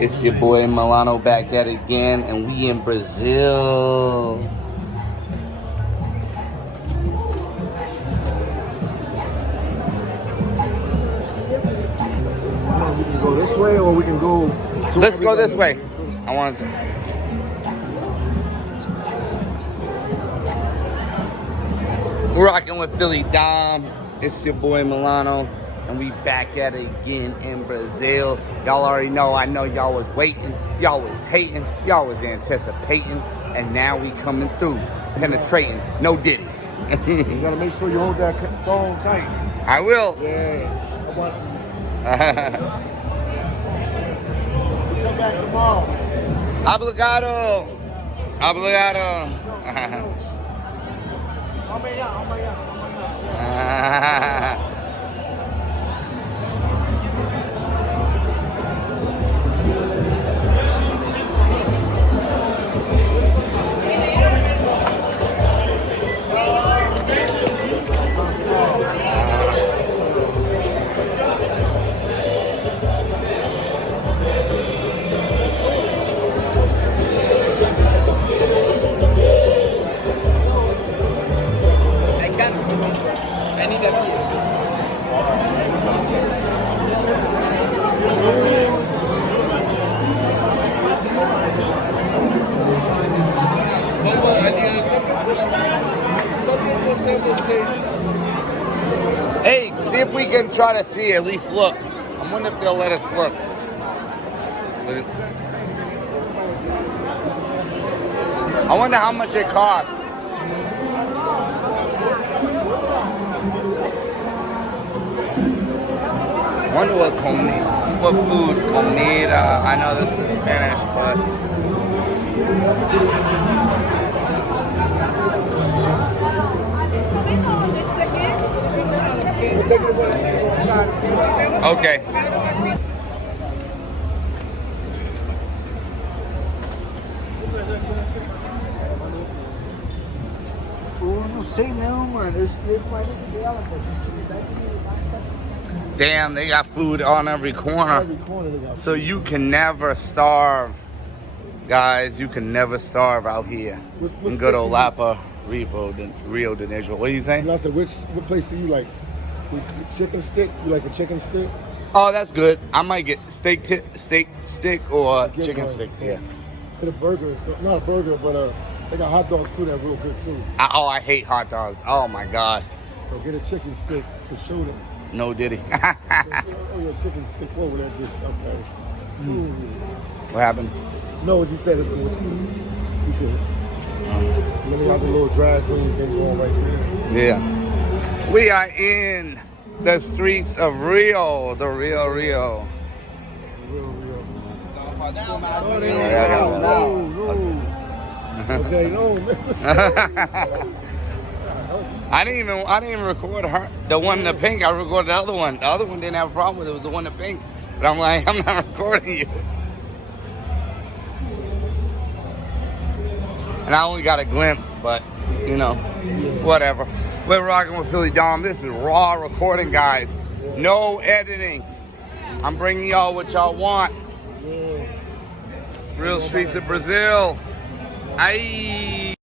It's your boy Milano back at it again, and we in Brazil. We can go this way, or we can go. Let's go this way. I want to. We're rocking with Philly Dom. It's your boy Milano, and we back at it again in Brazil. Y'all already know. I know y'all was waiting, y'all was hating, y'all was anticipating, and now we coming through, penetrating. No Diddy. You gotta make sure you hold that phone tight. I will. Yeah, I'm watching you. Come back tomorrow. Obrigado. Obrigado. Hey, see if we can try to see, at least look. I wonder if they'll let us look. I wonder how much it costs. I wonder what food, comida. I know this is Spanish, but okay. Não sei não, mano. Eu escrevo mais dela, Damn, they got food on every corner. So you can never starve. Guys, you can never starve out here in good old Lapa, Rio de Janeiro. What are you saying? I said, what place do you like? Chicken stick? You like a chicken stick? Oh, that's good. I might get steak stick or chicken stick. Yeah. Get a burger. Not a burger, but they got hot dogs too. That real good too. I hate hot dogs. Oh my god. So get a chicken stick for sure. No Diddy. Your chicken stick over there. Okay. What happened? No, what you said is cool. It's cool. You said. And then we got the little drag queen thing going right there. Yeah. We are in the streets of Rio, the Rio. Okay, no. I didn't even record her, the one in the pink. I recorded the other one. The other one didn't have a problem with it. It was the one in the pink. But I'm like, I'm not recording you. And I only got a glimpse, but you know, whatever. We're rocking with Philly Dom. This is raw recording, guys. No editing. I'm bringing y'all what y'all want. Real streets of Brazil. Aye.